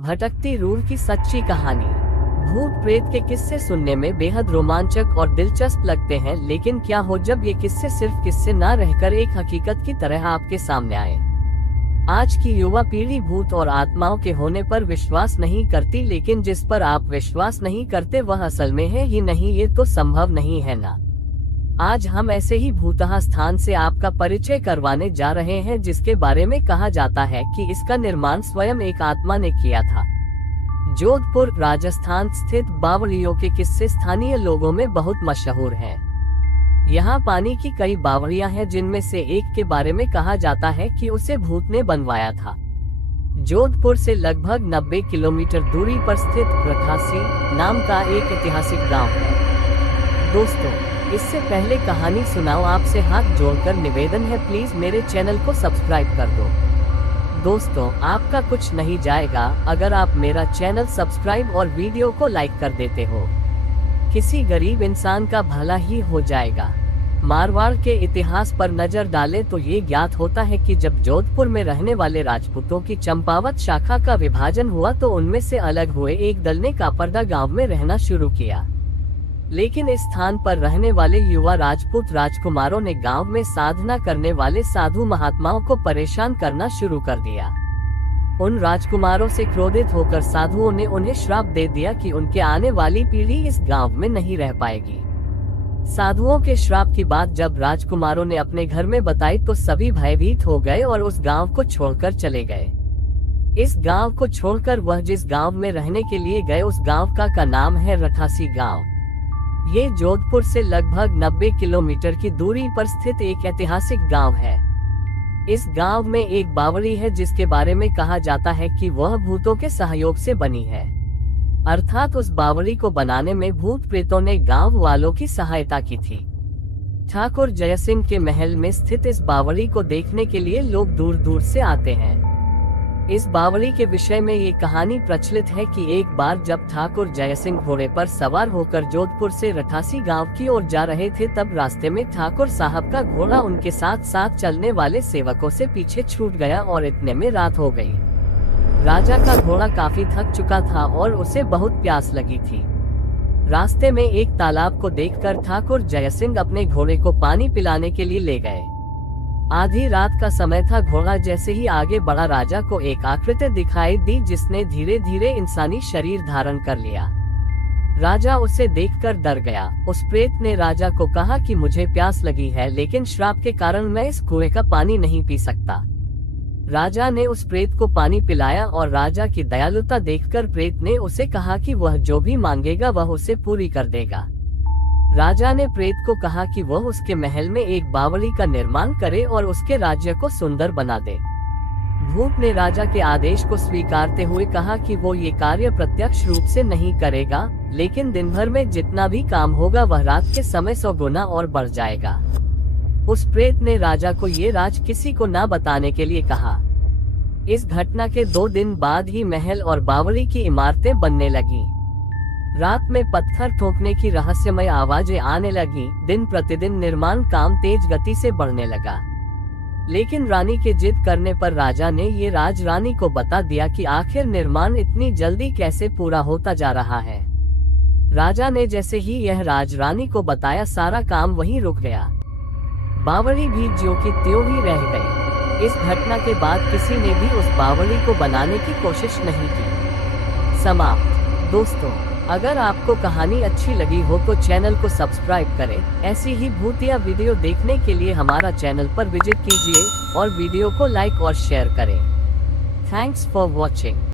भटकती रूह की सच्ची कहानी। भूत प्रेत के किस्से सुनने में बेहद रोमांचक और दिलचस्प लगते हैं, लेकिन क्या हो जब ये किस्से सिर्फ किस्से ना रहकर एक हकीकत की तरह आपके सामने आए। आज की युवा पीढ़ी भूत और आत्माओं के होने पर विश्वास नहीं करती, लेकिन जिस पर आप विश्वास नहीं करते वह असल में है ही नहीं, ये तो संभव नहीं है ना। आज हम ऐसे ही भूतहा स्थान से आपका परिचय करवाने जा रहे हैं, जिसके बारे में कहा जाता है कि इसका निर्माण स्वयं एक आत्मा ने किया था। जोधपुर राजस्थान स्थित बावड़ियों के किस्से स्थानीय लोगों में बहुत मशहूर हैं। यहाँ पानी की कई बावड़ियां हैं, जिनमें से एक के बारे में कहा जाता है कि उसे भूत ने बनवाया था। जोधपुर से लगभग 90 किलोमीटर दूरी पर स्थित रठासी नाम का एक ऐतिहासिक गांव है। दोस्तों, इससे पहले कहानी सुनाओ, आपसे हाथ जोड़कर निवेदन है, प्लीज मेरे चैनल को सब्सक्राइब कर दो। दोस्तों, आपका कुछ नहीं जाएगा अगर आप मेरा चैनल सब्सक्राइब और वीडियो को लाइक कर देते हो। किसी गरीब इंसान का भला ही हो जाएगा। मारवाड़ के इतिहास पर नजर डालें तो ये ज्ञात होता है कि जब जोधपुर में रहने वाले राजपूतों की चंपावत शाखा का विभाजन हुआ तो उनमें से अलग हुए एक दल ने कापरदा गांव में रहना शुरू किया। लेकिन इस स्थान पर रहने वाले युवा राजपूत राजकुमारों ने गांव में साधना करने वाले साधु महात्माओं को परेशान करना शुरू कर दिया। उन राजकुमारों से क्रोधित होकर साधुओं ने उन्हें श्राप दे दिया कि उनके आने वाली पीढ़ी इस गांव में नहीं रह पाएगी। साधुओं के श्राप की बात जब राजकुमारों ने अपने घर में बताई तो सभी भयभीत हो गए और उस गांव को छोड़कर चले गए। इस गांव को छोड़कर वह जिस गांव में रहने के लिए गए उस गांव का नाम है रठासी गांव। ये जोधपुर से लगभग 90 किलोमीटर की दूरी पर स्थित एक ऐतिहासिक गांव है। इस गांव में एक बावड़ी है जिसके बारे में कहा जाता है कि वह भूतों के सहयोग से बनी है, अर्थात उस बावड़ी को बनाने में भूत प्रेतों ने गांव वालों की सहायता की थी। ठाकुर जयसिंह के महल में स्थित इस बावड़ी को देखने के लिए लोग दूर दूर से आते हैं। इस बावड़ी के विषय में ये कहानी प्रचलित है कि एक बार जब ठाकुर जयसिंह घोड़े पर सवार होकर जोधपुर से रठासी गांव की ओर जा रहे थे, तब रास्ते में ठाकुर साहब का घोड़ा उनके साथ साथ चलने वाले सेवकों से पीछे छूट गया और इतने में रात हो गई। राजा का घोड़ा काफी थक चुका था और उसे बहुत प्यास लगी थी। रास्ते में एक तालाब को देखकर ठाकुर जयसिंह अपने घोड़े को पानी पिलाने के लिए ले गए। आधी रात का समय था। घोड़ा जैसे ही आगे बढ़ा, राजा को एक आकृति दिखाई दी जिसने धीरे धीरे इंसानी शरीर धारण कर लिया। राजा उसे देखकर डर गया। उस प्रेत ने राजा को कहा कि मुझे प्यास लगी है, लेकिन श्राप के कारण मैं इस कुएं का पानी नहीं पी सकता। राजा ने उस प्रेत को पानी पिलाया और राजा की दयालुता देखकर प्रेत ने उसे कहा कि वह जो भी मांगेगा वह उसे पूरी कर देगा। राजा ने प्रेत को कहा कि वह उसके महल में एक बावड़ी का निर्माण करे और उसके राज्य को सुंदर बना दे। भूत ने राजा के आदेश को स्वीकारते हुए कहा कि वो ये कार्य प्रत्यक्ष रूप से नहीं करेगा, लेकिन दिन भर में जितना भी काम होगा वह रात के समय 100 गुना और बढ़ जाएगा। उस प्रेत ने राजा को ये राज किसी को न बताने के लिए कहा। इस घटना के 2 दिन बाद ही महल और बावड़ी की इमारतें बनने लगी। रात में पत्थर ठोकने की रहस्यमय आवाजें आने लगी। दिन प्रतिदिन निर्माण काम तेज गति से बढ़ने लगा, लेकिन रानी के जिद करने पर राजा ने ये राज रानी को बता दिया कि आखिर निर्माण इतनी जल्दी कैसे पूरा होता जा रहा है। राजा ने जैसे ही यह राज रानी को बताया, सारा काम वहीं रुक गया। बावड़ी भी ज्यों की त्यों ही रह गई। इस घटना के बाद किसी ने भी उस बावड़ी को बनाने की कोशिश नहीं की। समाप्त। दोस्तों, अगर आपको कहानी अच्छी लगी हो तो चैनल को सब्सक्राइब करें। ऐसी ही भूतिया वीडियो देखने के लिए हमारा चैनल पर विजिट कीजिए और वीडियो को लाइक और शेयर करें। Thanks for watching.